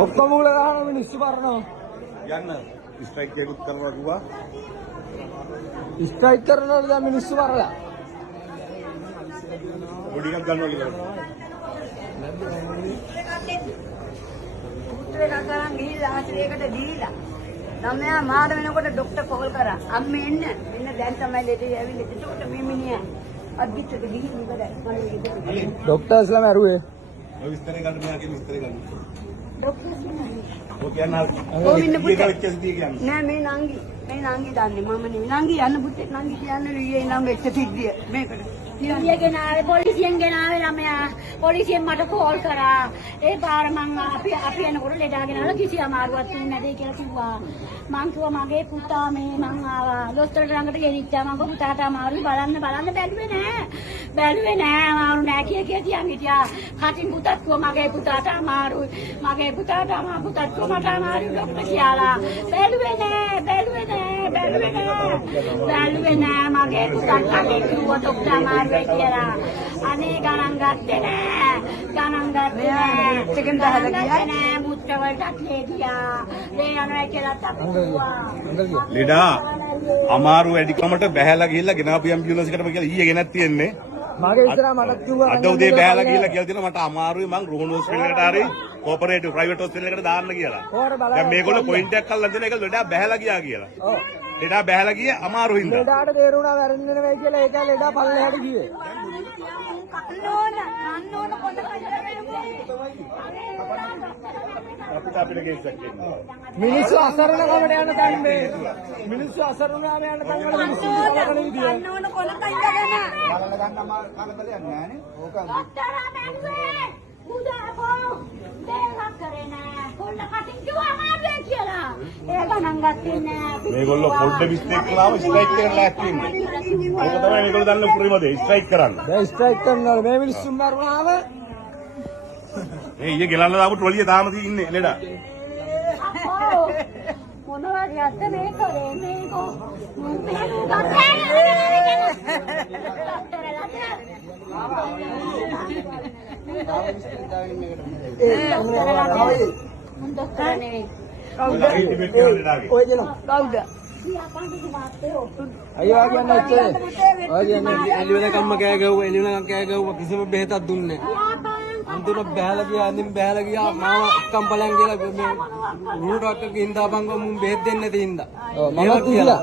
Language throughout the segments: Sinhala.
ඔක්කොම උල ගහන මිනිස්සු මරනවා. යන්න ස්ට්‍රයික් එකකුත් කරනවා කිව්වා. ස්ට්‍රයික් කරනවලු දැන් මිනිස්සු මරලා. පොඩි එකක් ගන්නවා කියලා. පුත්‍රයෙක් අතරන් ගිහිල්ලා ආශ්‍රයයකට දීලා. ළමයා මාර වෙනකොට ડોක්ටර් කෝල් කරා. අම්මේ එන්න. එන්න දැන් තමයි ලෙඩේ ඇවිල්ලා. ඒකට මේ මිනිහා අද්දිච්චට ගිහින් ඉවරයි. ડોක්ටර්ස්ලා මරුවේ. ඔය විස්තරේ ගන්න මෙයාගේ විස්තරේ ගන්න. ડોක්ටර්ස්ලා ඔය කියන්නේ නෑ මේ නංගි දන්නේ මම නෙවෙයි නංගි යන්න පුතේ නංගි කියන්නේ ඊයේ ඉඳන් වෙච්ච සිද්ධිය මේකට නියගෙන් ආවේ පොලිසියෙන් ගෙනාවේ ළමයා පොලිසියෙන් මට කෝල් කරා ඒ පාර මං අපි එනකොට ලෙඩාගෙන ආලා කිසි අමාරුවක් නැදේ කියලා කිව්වා මං කිව්වා මගේ පුතා මේ මං ආවා දොස්තර ළඟට ගෙනිච්චා මං පුතාට අමාරුයි බලන්න බැලුවේ නෑ අමාරු නෑ කියන් හිටියා කටින් පුතත් කිව්වා මගේ පුතාට අමාරුයි පුතත් කිව්වා මට අමාරුයි ડોක්ටර් කියලා බැලුවේ නෑ මගේ පුතත් කටින් කිව්වා ડોක්ටර් අමාරුයි කියලා අනේ ගණන් ගත්තේ නෑ චිකන් දහලා ගියා නෑ මුත්‍ර වලට ලේදියා මේ යනවා කියලා තප්පුවා ලෙඩා අමාරු වැඩිකමට බැහැලා ගිහිල්ලා ගෙනාපු ඇම්බියුලන්ස් එකටම කියලා ඊයේ ගෙනත් තියෙන්නේ මගේ ඉස්සරහා මටත් කිව්වා අද උදේ බැහැලා ගිහිල්ලා කියලා දෙනවා මට අමාරුයි මං රෝහන් හොස්පිටල් එකට හරි කෝපරේටිව් ප්‍රයිවට් හොස්පිටල් එකට දාන්න කියලා දැන් මේගොල්ලෝ පොයින්ට් එකක් අල්ලන් දෙන එක ලෙඩා බැහැලා ගියා කියලා ඔව් ලෙඩා බැහැලා ගියේ අමාරු හින්දා ලෙඩාට තේරුණා වැරදි නෙවෙයි කියලා ඒක ලෙඩා පල්ලෙහාට ගියේ අපිට කේස් එකක් කියනවා මිනිස්සු අසරණකමට යන තැන් මේ මිනිස්සු අසරණාම යන තැන් වල මිනිස්සු කලකල විදිය අන්න ඕන කොලක ඉඳගෙන බලලා ගන්න අමාරු කලබලයක් නෑනේ ඕක උදාකෝ දෙයක් කරේ නෑ පොල්ල කටින් කිව්වා අමාරුයි කියලා ඒ ගණන් ගත්තේ නෑ මේගොල්ලෝ පොඩ්ඩ මිස්ටේක් කළාම ස්ට්‍රයික් එකට ලෑස්ති වෙන්නේ ඒක තමයි මේගොල්ලෝ දන්න උපරිම දේ ස්ට්‍රයික් කරන්න දැන් ස්ට්‍රයික් කරනවා මේ මිනිස්සු මරුණාම මේ ඊයේ ගෙලන්න දාපු ට්‍රොලිය තාම තියෙන්නේ ලෙඩා මොනවා කියද්ද මේ කරේ මේකෝ අයියා කියන්නේ ඔය කියන්නේ එළි වෙනකම්ම කෑ ගැව්වා කිසිම බෙහෙතක් දුන්නේ නැහැ අන්තිමට බැහැලා ගියා මාව කම්පලන් කියලා මේ රූටක් එකක ඉඳාපන්ව මුන් බෙහෙත් දෙන්නේ නැති ඉඳා මම කියලා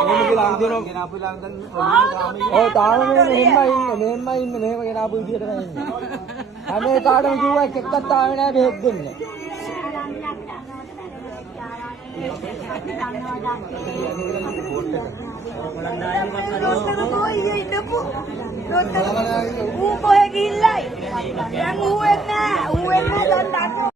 අන්තිමට ගෙනාපු ළඟ ඔව් තාම මෙහෙමයි ඉන්නේ මෙහෙම ගෙනාපු විදියට තමයි ඉන්නේ හැම එකාටම කිව්වා එකක් තාවේ නැහැ බෙහෙත් දෙන්නේ ඌ කොහෙ ගිහිල්ලයි දැන් ඌ එන්නේ නෑ දැන්